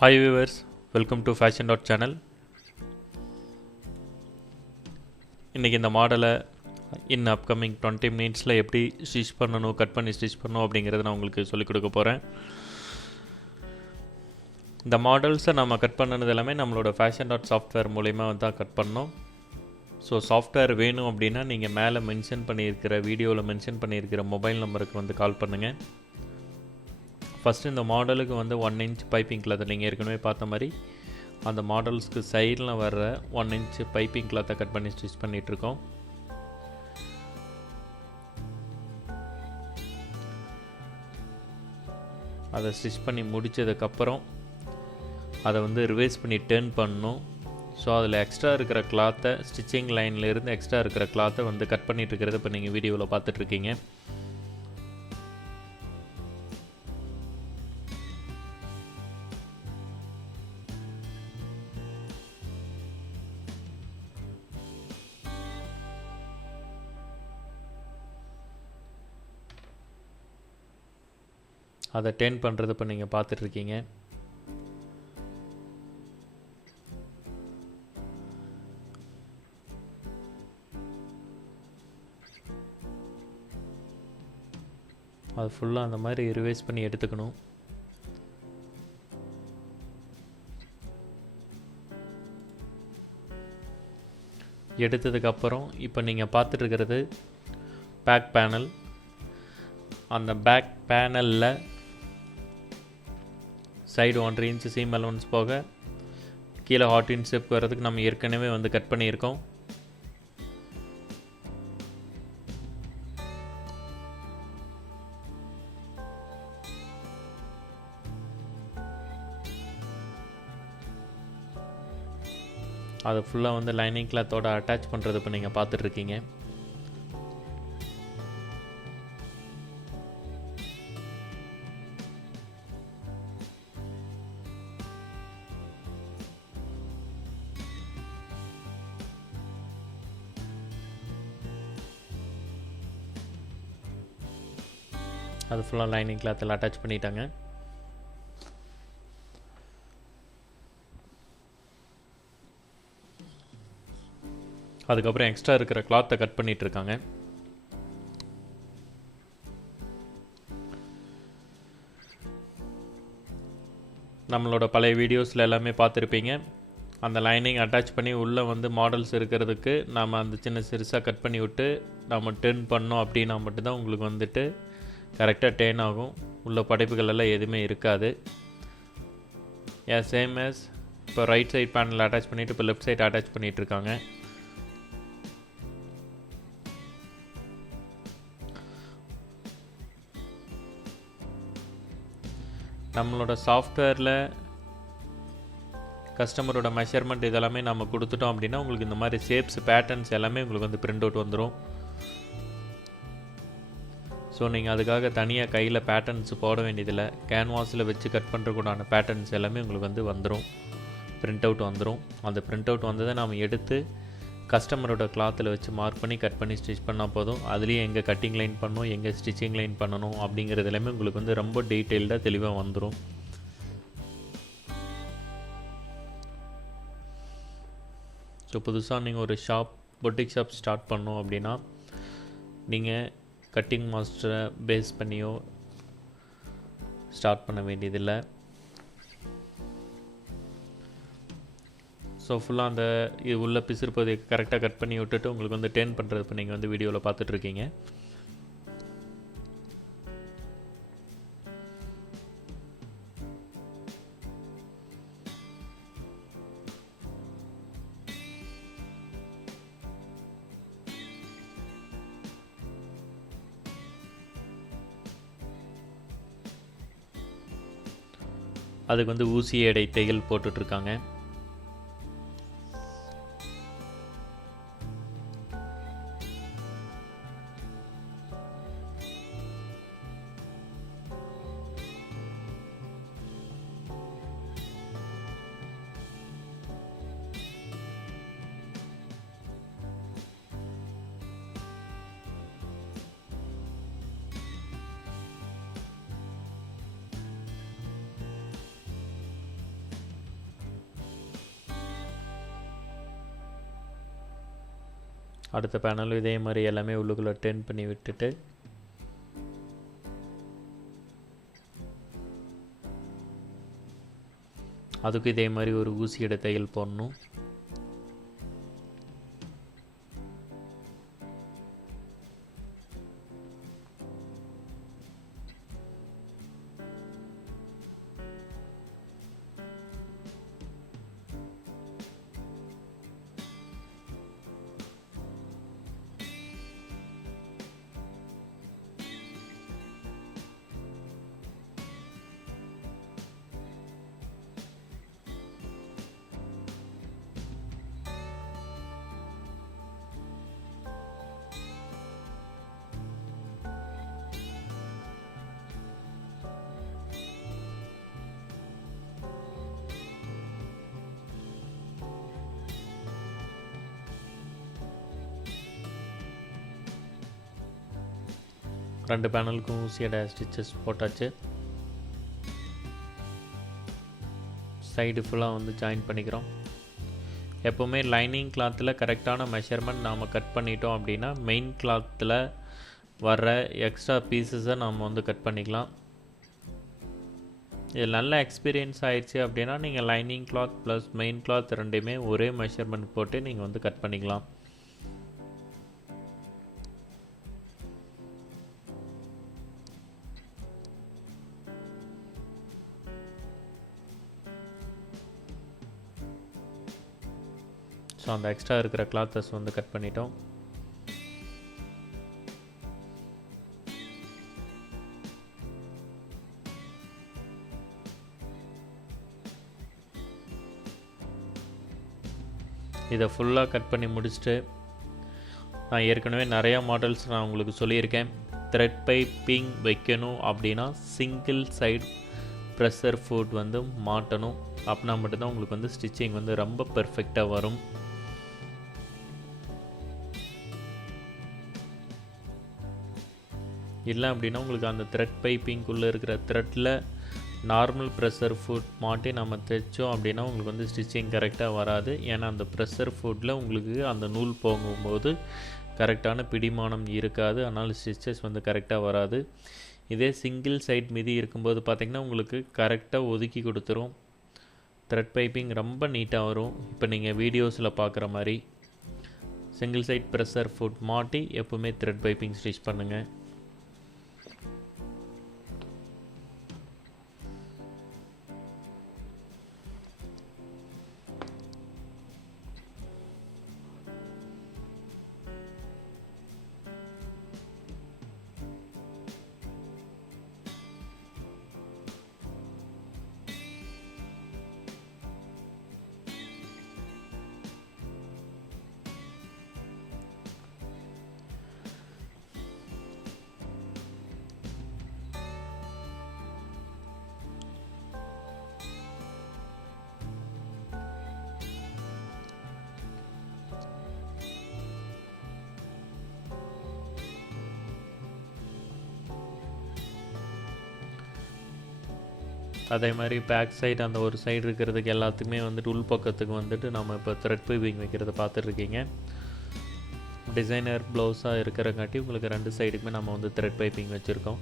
Hi viewers, welcome to Fashion Dot Channel. இன்றைக்கி இந்த மாடலை அப்கமிங் 20 மினிட்ஸில் எப்படி ஸ்டிச் பண்ணணும், கட் பண்ணி ஸ்டிச் பண்ணணும் அப்படிங்கிறத நான் உங்களுக்கு சொல்லிக் கொடுக்க போகிறேன். இந்த மாடல்ஸை நம்ம கட் பண்ணது எல்லாமே நம்மளோட ஃபேஷன் டாட் சாஃப்ட்வேர் மூலிமா தான் கட் பண்ணோம். ஸோ சாஃப்ட்வேர் வேணும் அப்படின்னா நீங்கள் மேலே வீடியோவில் மென்ஷன் பண்ணியிருக்கிற மொபைல் நம்பருக்கு கால் பண்ணுங்கள். ஃபஸ்ட்டு இந்த மாடலுக்கு 1 இன்ச் பைப்பிங் கிளாத்தை நீங்கள் ஏற்கனவே பார்த்த மாதிரி அந்த மாடல்ஸ்க்கு சைடில் வர்ற 1 இன்ச் பைப்பிங் கிளாத்தை கட் பண்ணி ஸ்டிச் பண்ணிகிட்ருக்கோம். அதை ஸ்டிச் பண்ணி முடித்ததுக்கப்புறம் அதை ரிவைஸ் பண்ணி டர்ன் பண்ணணும். ஸோ அதில் எக்ஸ்ட்ரா இருக்கிற கிளாத்தை ஸ்டிச்சிங் லைன்லேருந்து எக்ஸ்ட்ரா இருக்கிற கிளாத்தை கட் பண்ணிகிட்டு இருக்கிறத இப்போ நீங்கள் வீடியோவில் பார்த்துட்ருக்கீங்க. அதை டர்ன் பண்ணுறது இப்போ நீங்கள் பார்த்துட்ருக்கீங்க. அது ஃபுல்லாக அந்த மாதிரி ரிவைஸ் பண்ணி எடுத்துக்கணும். எடுத்ததுக்கப்புறம் இப்போ நீங்கள் பார்த்துட்ருக்கிறது பேக் பேனல். அந்த பேக் பேனலில் சைடு 1.5 இன்ச் சீம் அலவன்ஸ் போக கீழே ஹாட் இன் ஷேப் வர்றதுக்கு நம்ம ஏற்கனவே கட் பண்ணியிருக்கோம். அதை ஃபுல்லாக லைனிங் கிளாத்தோட அட்டாச் பண்ணுறது இப்போ நீங்கள் பார்த்துட்ருக்கீங்க. அது ஃபுல்லாக லைனிங் கிளாத்தில் அட்டாச் பண்ணிட்டாங்க. அதுக்கப்புறம் எக்ஸ்ட்ரா இருக்கிற கிளாத்தை கட் பண்ணிகிட்ருக்காங்க. நம்மளோட பழைய வீடியோஸில் எல்லாமே பார்த்துருப்பீங்க. அந்த லைனிங் அட்டாச் பண்ணி உள்ளே மாடல்ஸ் இருக்கிறதுக்கு நாம் அந்த சின்ன சிறுசாக கட் பண்ணி விட்டு நம்ம டர்ன் பண்ணோம் அப்படின்னா மட்டும்தான் உங்களுக்கு கரெக்டாக டேர்ன் ஆகும். உள்ள படைப்புகள் எல்லாம் எதுவுமே இருக்காது. சேம் as இப்போ ரைட் சைட் பேனல் அட்டாச் பண்ணிவிட்டு இப்போ லெஃப்ட் சைட் அட்டாச் பண்ணிகிட்ருக்காங்க. நம்மளோட சாஃப்ட்வேரில் கஸ்டமரோட மெஷர்மெண்ட் இதெல்லாமே நம்ம கொடுத்துட்டோம் அப்படின்னா உங்களுக்கு இந்த மாதிரி ஷேப்ஸ் பேட்டர்ன்ஸ் எல்லாமே உங்களுக்கு பிரிண்ட் அவுட் வந்துடும். ஸோ நீங்கள் அதுக்காக தனியாக கையில் பேட்டர்ன்ஸ் போட வேண்டியதில்லை. கேன்வாஸில் வச்சு கட் பண்ணுறக்கூடான பேட்டர்ன்ஸ் எல்லாமே உங்களுக்கு வந்துடும், பிரிண்ட் அவுட் வந்துடும். அந்த பிரிண்ட் அவுட் வந்ததை நாம் எடுத்து கஸ்டமரோட கிளாத்தில் வச்சு மார்க் பண்ணி கட் பண்ணி ஸ்டிச் பண்ணால் போதும். அதுலேயும் எங்கே கட்டிங் லைன் பண்ணணும், எங்கே ஸ்டிச்சிங் லைன் பண்ணணும் அப்படிங்கிறது எல்லாமே உங்களுக்கு ரொம்ப டீட்டெயில்டாக தெளிவாக வந்துடும். ஸோ புதுசாக நீங்கள் ஒரு பொட்டிக் ஷாப் ஸ்டார்ட் பண்ணோம் அப்படின்னா நீங்கள் கட்டிங் மாஸ்டரை பேஸ் பண்ணியோ ஸ்டார்ட் பண்ண வேண்டியதில்லை. ஸோ ஃபுல்லாக அந்த இது உள்ள பிசிறுப்பதை கரெக்டாக கட் பண்ணி விட்டுட்டு உங்களுக்கு டர்ன் பண்ணுறது இப்போ நீங்கள் வீடியோவில் பார்த்துட்ருக்கீங்க. அதுக்கு ஊசி எடை தையல் போட்டுட்ருக்காங்க. அடுத்த பேனலும் இதே மாதிரி எல்லாமே உள்ளுக்குள்ளே டர்ன் பண்ணி விட்டுட்டு அதுக்கு இதே மாதிரி ஒரு ஊசியோட தையல் போடணும். ரெண்டு பேனலுக்கும் ஊசியோட ஸ்டிச்சஸ் போட்டாச்சு. சைடு ஃபுல்லாக வந்து ஜாயின் பண்ணிக்கிறோம். எப்போவுமே லைனிங் கிளாத்தில் கரெக்டான மெஷர்மெண்ட் நாம் கட் பண்ணிட்டோம் அப்படின்னா மெயின் கிளாத்தில் வர்ற எக்ஸ்ட்ரா பீசஸை நாம் வந்து கட் பண்ணிக்கலாம். இது நல்ல எக்ஸ்பீரியன்ஸ் ஆயிடுச்சு அப்படின்னா நீங்கள் lining cloth plus main cloth ரெண்டுமே ஒரே மெஷர்மெண்ட் போட்டு நீங்கள் வந்து கட் பண்ணிக்கலாம். ஸோ அந்த எக்ஸ்ட்ரா இருக்கிற கிளாத்தஸ் வந்து கட் பண்ணிட்டோம். இதை ஃபுல்லாக கட் பண்ணி முடிச்சுட்டு நான் ஏற்கனவே நிறையா மாடல்ஸ் நான் உங்களுக்கு சொல்லியிருக்கேன். த்ரெட் பைப்பிங் வைக்கணும் அப்படின்னா சிங்கிள் சைடு ப்ரெஷர் ஃபுட் வந்து மாட்டணும். அப்படின்னா மட்டும்தான் உங்களுக்கு வந்து ஸ்டிச்சிங் வந்து ரொம்ப பெர்ஃபெக்டாக வரும். இல்லை அப்படின்னா உங்களுக்கு அந்த த்ரெட் பைப்பிங்குள்ளே இருக்கிற த்ரெட்டில் நார்மல் ப்ரெஷர் ஃபுட் மாட்டி நம்ம தைச்சோம் அப்படின்னா உங்களுக்கு வந்து ஸ்டிச்சிங் கரெக்டாக வராது. ஏன்னா அந்த ப்ரெஷர் ஃபுட்டில் உங்களுக்கு அந்த நூல் போகும்போது கரெக்டான பிடிமானம் இருக்காது. அதனால் ஸ்டிச்சஸ் வந்து கரெக்டாக வராது. இதே சிங்கிள் சைட் மீதி இருக்கும்போது பார்த்திங்கன்னா உங்களுக்கு கரெக்டாக ஒதுக்கி கொடுத்துரும். த்ரெட் பைப்பிங் ரொம்ப நீட்டாக வரும். இப்போ நீங்கள் வீடியோஸில் பார்க்குற மாதிரி சிங்கிள் சைட் ப்ரெஷர் ஃபுட் மாட்டி எப்போவுமே த்ரெட் பைப்பிங் ஸ்டிச் பண்ணுங்கள். அதே மாதிரி பேக் சைடு அந்த ஒரு சைடு இருக்கிறதுக்கு எல்லாத்துக்குமே வந்துட்டு உள் பக்கத்துக்கு வந்துட்டு நம்ம இப்போ த்ரெட் பைப்பிங் வைக்கிறத பார்த்துட்ருக்கீங்க. டிசைனர் ப்ளவுஸாக இருக்கிறங்காட்டி உங்களுக்கு ரெண்டு சைடுக்குமே நம்ம வந்து த்ரெட் பைப்பிங் வச்சுருக்கோம்.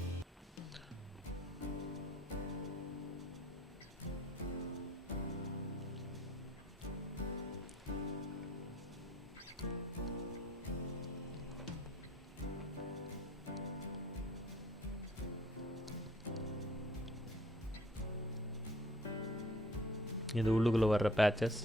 இது உள்ளுக்குள்ளே வர்ற பேச்சஸ்.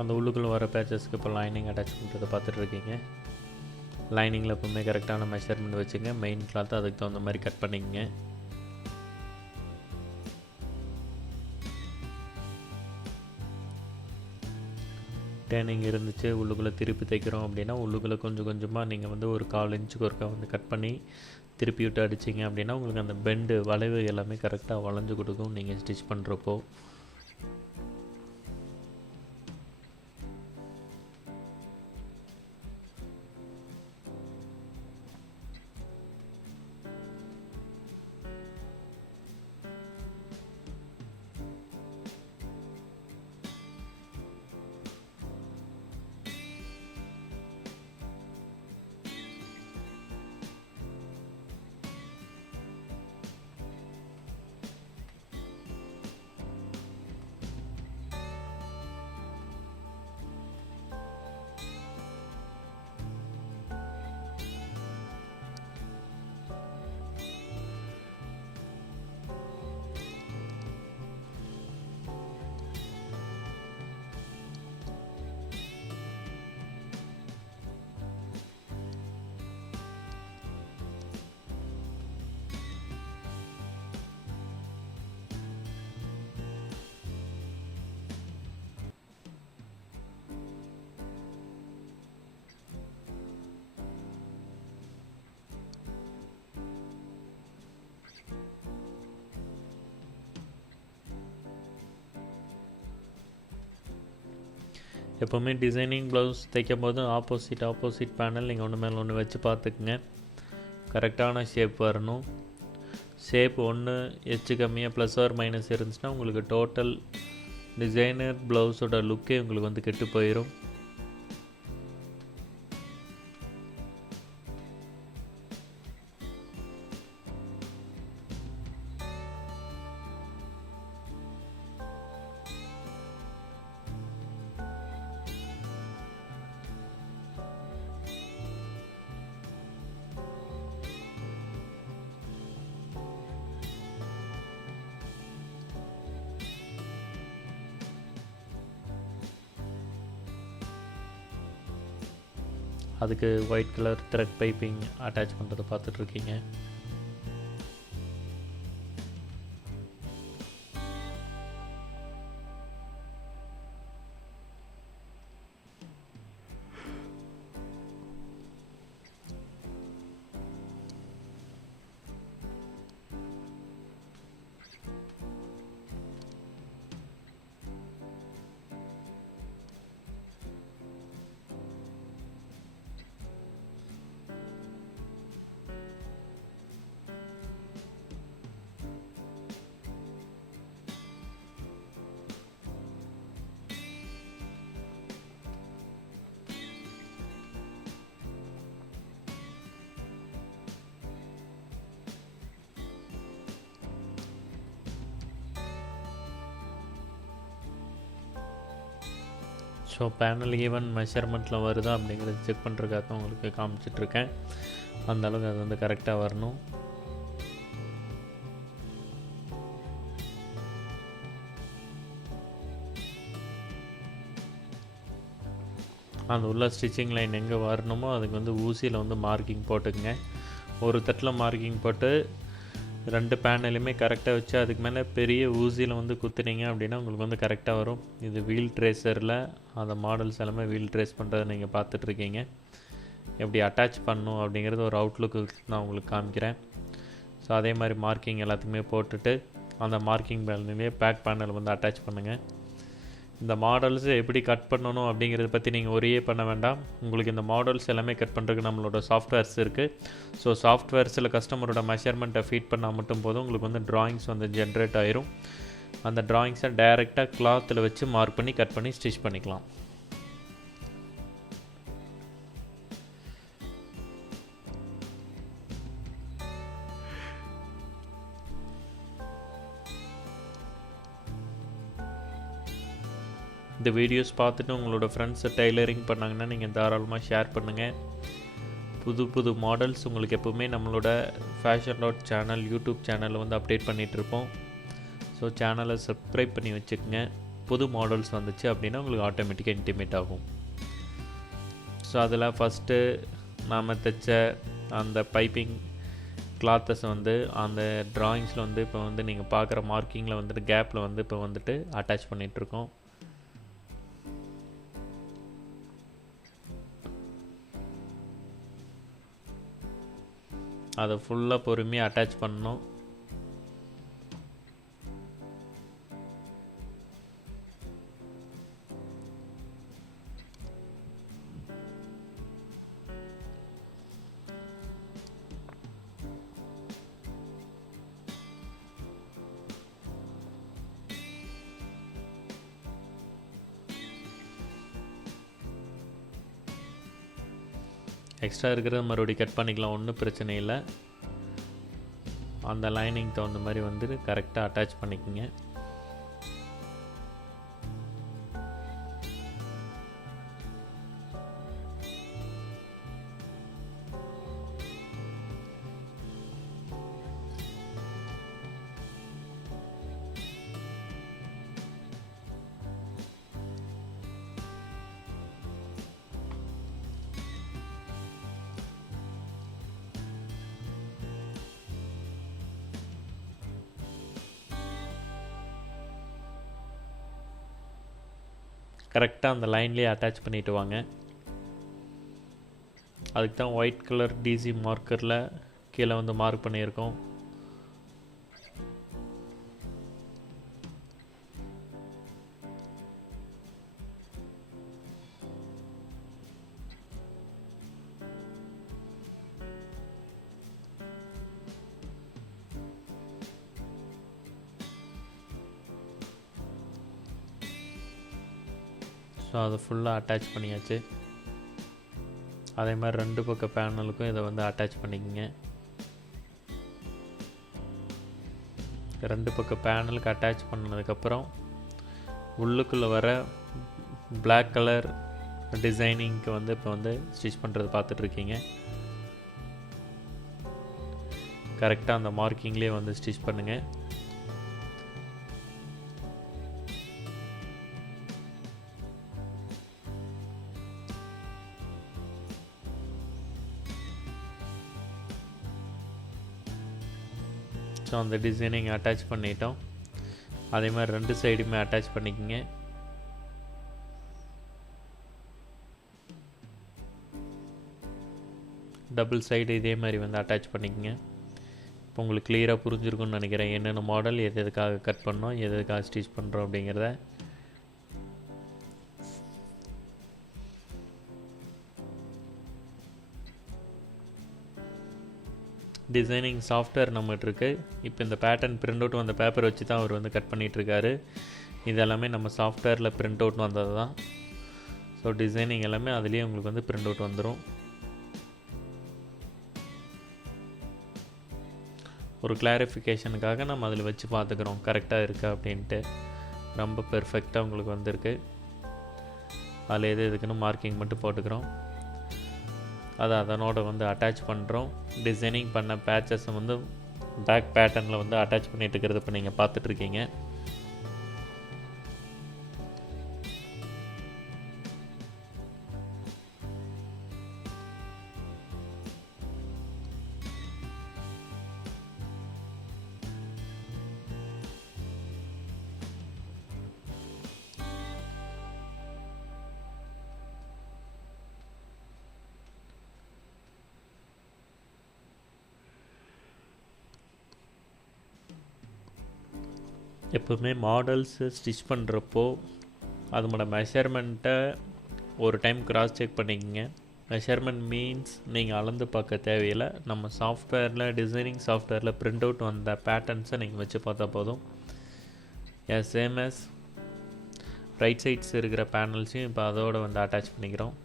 அந்த உள்ளுக்குள்ளே வர பேச்சஸ்க்கு இப்போ லைனிங் அட்டாச் பண்ணுறதை பார்த்துட்ருக்கீங்க. லைனிங்கில் எப்பவுமே கரெக்டான மெஷர்மெண்ட் வச்சுங்க. மெயின் கிளாத் அதுக்கு தகுந்த மாதிரி கட் பண்ணிக்கங்க. டேர்னிங் இருந்துச்சு, உள்ளுக்குள்ளே திருப்பி தைக்கிறோம் அப்படின்னா உள்ளுக்குள்ளே கொஞ்சம் கொஞ்சமாக நீங்கள் வந்து ஒரு 1/4 இன்ச்சுக்கு ஒருக்கா வந்து கட் பண்ணி திருப்பி விட்டு அடிச்சிங்க அப்படின்னா உங்களுக்கு அந்த பெண்டு வளைவு எல்லாமே கரெக்டாக வளைஞ்சு கொடுக்கும் நீங்கள் ஸ்டிச் பண்ணுறப்போ. எப்போவுமே டிசைனிங் ப்ளவுஸ் தைக்கும் போது ஆப்போசிட் பேனல் நீங்கள் ஒன்று மேலே ஒன்று வச்சு பார்த்துக்குங்க. கரெக்டான ஷேப் வரணும். ஷேப் ஒன்று எச்சு கம்மியாக ப்ளஸ் ஆர் மைனஸ் இருந்துச்சுன்னா உங்களுக்கு டோட்டல் டிசைனர் ப்ளவுஸோட லுக்கே உங்களுக்கு வந்து கெட்டு போயிடும். அதுக்கு white colour thread piping attach பண்ணுறதை பார்த்துட்ருக்கீங்க. ஸோ பேனல் ஈவன் மெஷர்மெண்ட்டில் வருதா அப்படிங்கிறது செக் பண்ணுறதுக்காக உங்களுக்கு காமிச்சிட்ருக்கேன். அந்தளவுக்கு அது வந்து கரெக்டாக வரணும். அந்த உள்ள ஸ்டிச்சிங் லைன் எங்கே வரணுமோ அதுக்கு வந்து ஊசியில் வந்து மார்க்கிங் போட்டுக்குங்க. ஒரு தட்டில் மார்க்கிங் போட்டு 2 பேனலையுமே கரெக்டாக வச்சு அதுக்கு மேலே பெரிய ஊசியில் வந்து குத்துனீங்க அப்படின்னா உங்களுக்கு வந்து கரெக்டாக வரும். இது வீல் ட்ரேசரில் அந்த மாடல்ஸ் எல்லாமே வீல் ட்ரேஸ் பண்ணுறதை நீங்கள் பார்த்துட்ருக்கீங்க. எப்படி அட்டாச் பண்ணணும் அப்படிங்கிறது ஒரு அவுட்லுக்கு நான் உங்களுக்கு காமிக்கிறேன். ஸோ அதே மாதிரி மார்க்கிங் எல்லாத்துக்குமே போட்டுட்டு அந்த மார்க்கிங் பேனல்லையே பேக் பேனல் வந்து அட்டாச் பண்ணுங்கள். இந்த மாடல்ஸ் எப்படி கட் பண்ணணும் அப்படிங்கிறத பற்றி நீங்கள் ஒரே பண்ண வேண்டாம். உங்களுக்கு இந்த மாடல்ஸ் எல்லாமே கட் பண்ணுறதுக்கு நம்மளோட சாஃப்ட்வேர்ஸ் இருக்குது. ஸோ சாஃப்ட்வேர்ஸில் கஸ்டமரோட மெஷர்மெண்ட்டை ஃபீட் பண்ணால் மட்டும் போதும் உங்களுக்கு வந்து ட்ராயிங்ஸ் வந்து ஜென்ரேட் ஆயிரும். அந்த ட்ராயிங்ஸை டைரெக்டாக கிளாத்தில் வச்சு மார்க் பண்ணி கட் பண்ணி ஸ்டிச் பண்ணிக்கலாம். இந்த வீடியோஸ் பார்த்துட்டு உங்களோட ஃப்ரெண்ட்ஸை டெய்லரிங் பண்ணாங்கன்னா நீங்கள் தாராளமாக ஷேர் பண்ணுங்கள். புது மாடல்ஸ் உங்களுக்கு எப்போவுமே நம்மளோட ஃபேஷன் டாட் சேனல் யூடியூப் சேனலில் வந்து அப்டேட் பண்ணிகிட்ருப்போம். ஸோ சேனலை சப்ஸ்கிரைப் பண்ணி வச்சுக்கோங்க. புது மாடல்ஸ் வந்துச்சு அப்படின்னா உங்களுக்கு ஆட்டோமேட்டிக்காக இன்டிமேட் ஆகும். ஸோ அதில் ஃபஸ்ட்டு நாம் தைச்ச அந்த பைப்பிங் கிளாத்தஸ் வந்து அந்த ட்ராயிங்ஸில் வந்து இப்போ வந்து நீங்கள் பார்க்குற மார்க்கிங்கில் வந்துட்டு கேப்பில் வந்து இப்போ வந்துட்டு அட்டாச் பண்ணிகிட்ருக்கோம். அதை ஃபுல்லாக பொறுமையாக அட்டாச் பண்ணணும். எக்ஸ்ட்ரா இருக்கிறத மறுபடியும் கட் பண்ணிக்கலாம், ஒன்றும் பிரச்சனை இல்லை. அந்த லைனிங் தகுந்த மாதிரி வந்து கரெக்டாக அட்டாச் பண்ணிக்கோங்க. கரெக்டாக அந்த லைன்லேயே அட்டாச் பண்ணிவிட்டு வாங்க. அதுக்கு தான் ஒயிட் கலர் டிசி மார்க்கரில் கீழே வந்து மார்க் பண்ணியிருக்கோம். ஸோ அதை ஃபுல்லாக அட்டாச் பண்ணியாச்சு. அதே மாதிரி 2 பக்க பேனலுக்கும் இதை வந்து அட்டாச் பண்ணிக்கோங்க. 2 பக்க பேனலுக்கு அட்டாச் பண்ணதுக்கப்புறம் உள்ளுக்குள்ளே வர பிளாக் கலர் டிசைனிங்க்கு வந்து இப்போ வந்து ஸ்டிச் பண்ணுறது பார்த்துட்ருக்கீங்க. கரெக்டாக அந்த மார்க்கிங்லேயே வந்து ஸ்டிச் பண்ணுங்கள். ஸோ அந்த டிசைனிங் அட்டாச் பண்ணிட்டோம். அதே மாதிரி 2 சைடுமே அட்டாச் பண்ணிக்கோங்க. டபுள் சைடு இதே மாதிரி வந்து அட்டாச் பண்ணிக்கோங்க. இப்போ உங்களுக்கு கிளியராக புரிஞ்சிருக்கும்னு நினைக்கிறேன், என்னென்ன மாடல் எதுக்காக கட் பண்ணோம், எதுக்காக ஸ்டிச் பண்ணுறோம் அப்படிங்கிறத. டிசைனிங் சாஃப்ட்வேர் நம்மகிட்ட இருக்குது. இப்போ இந்த பேட்டர்ன் பிரிண்ட் அவுட் வந்த பேப்பர் வச்சு தான் அவர் வந்து கட் பண்ணிகிட்ருக்காரு. இதெல்லாமே நம்ம சாஃப்ட்வேரில் பிரிண்ட் அவுட் வந்தது தான். ஸோ டிசைனிங் எல்லாமே அதுலேயே உங்களுக்கு வந்து பிரிண்ட் அவுட் வந்துடும். ஒரு கிளாரிஃபிகேஷனுக்காக நம்ம அதில் வச்சு பார்த்துக்குறோம் கரெக்டாக இருக்கா அப்படின்ட்டு. ரொம்ப பெர்ஃபெக்டாக உங்களுக்கு வந்திருக்கு. அதில் எது எதுக்குன்னு மார்க்கிங் மட்டும் போட்டுக்கிறோம். அதை அதனோட வந்து அட்டாச் பண்ணுறோம். டிசைனிங் பண்ண பேட்சஸை வந்து பேக் பேட்டர்னில் வந்து அட்டாச் பண்ணிட்டு இருக்கிறது இப்போ நீங்கள் பார்த்துட்ருக்கீங்க. எப்போவுமே மாடல்ஸு ஸ்டிச் பண்ணுறப்போ அதோட மெஷர்மெண்ட்டை ஒரு டைம் கிராஸ் செக் பண்ணிக்கோங்க. மெஷர்மெண்ட் மீன்ஸ் நீங்கள் அளந்து பார்க்க தேவையில்லை. நம்ம சாஃப்ட்வேரில் டிசைனிங் சாஃப்ட்வேரில் பிரிண்ட் அவுட் வந்த பேட்டர்ன்ஸை நீங்கள் வச்சு பார்த்தா போதும். சேம் as ரைட் சைட்ஸ் இருக்கிற பேனல்ஸையும் இப்போ அதோடு வந்து அட்டாச் பண்ணிக்கிறோம்.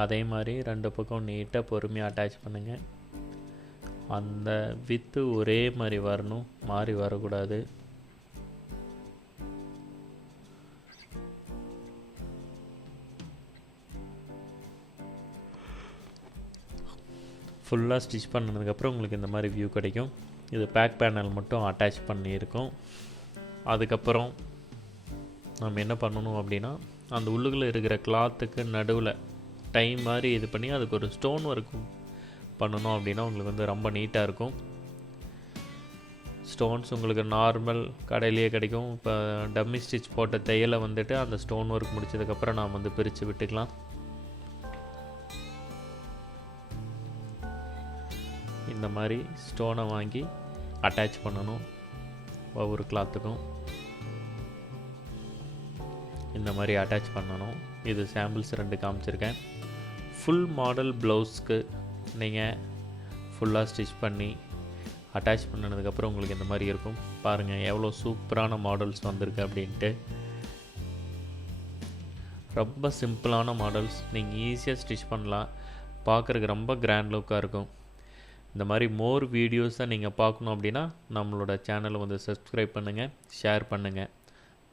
அதே மாதிரி 2 பக்கம் நீட்டாக பொறுமையாக அட்டாச் பண்ணுங்கள். அந்த வித்து ஒரே மாதிரி வரணும், மாறி வரக்கூடாது. ஃபுல்லாக ஸ்டிச் பண்ணதுக்கப்புறம் உங்களுக்கு இந்த மாதிரி வியூ கிடைக்கும். இது பேக் பேனல் மட்டும் அட்டாச் பண்ணியிருக்கோம். அதுக்கப்புறம் நம்ம என்ன பண்ணணும் அப்படின்னா, அந்த உள்ளுக்குள்ளே இருக்கிற கிளாத்துக்கு நடுவில் டைம் மாதிரி இது பண்ணி அதுக்கு ஒரு ஸ்டோன் ஒர்க் பண்ணணும் அப்படின்னா உங்களுக்கு வந்து ரொம்ப நீட்டாக இருக்கும். ஸ்டோன்ஸ் உங்களுக்கு நார்மல் கடையிலேயே கிடைக்கும். இப்போ டம்மி ஸ்டிச் போட்ட தையலை வந்துட்டு அந்த ஸ்டோன் ஒர்க் முடிச்சதுக்கப்புறம் நாம் வந்து பிரித்து விட்டுக்கலாம். இந்த மாதிரி ஸ்டோனை வாங்கி அட்டாச் பண்ணணும் ஒவ்வொரு கிளாத்துக்கும். இந்த மாதிரி அட்டாச் பண்ணணும். இது சாம்பிள்ஸ் 2 காமிச்சிருக்கேன். ஃபுல் மாடல் ப்ளவுஸ்க்கு நீங்கள் ஃபுல்லாக ஸ்டிச் பண்ணி அட்டாச் பண்ணதுக்கப்புறம் உங்களுக்கு இந்த மாதிரி இருக்கும். பாருங்கள் எவ்வளோ சூப்பரான மாடல்ஸ் வந்திருக்கு அப்படின்ட்டு. ரொம்ப சிம்பிளான மாடல்ஸ், நீங்கள் ஈஸியாக ஸ்டிச் பண்ணலாம். பார்க்குறதுக்கு ரொம்ப கிராண்ட் லுக்காக இருக்கும். இந்த மாதிரி மோர் வீடியோஸை நீங்கள் பார்க்கணும் அப்படின்னா நம்மளோட சேனலை வந்து சப்ஸ்கிரைப் பண்ணுங்கள், ஷேர் பண்ணுங்கள்.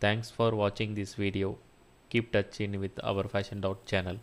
Thanks for watching this video. Keep touching with our Fashion Dot channel.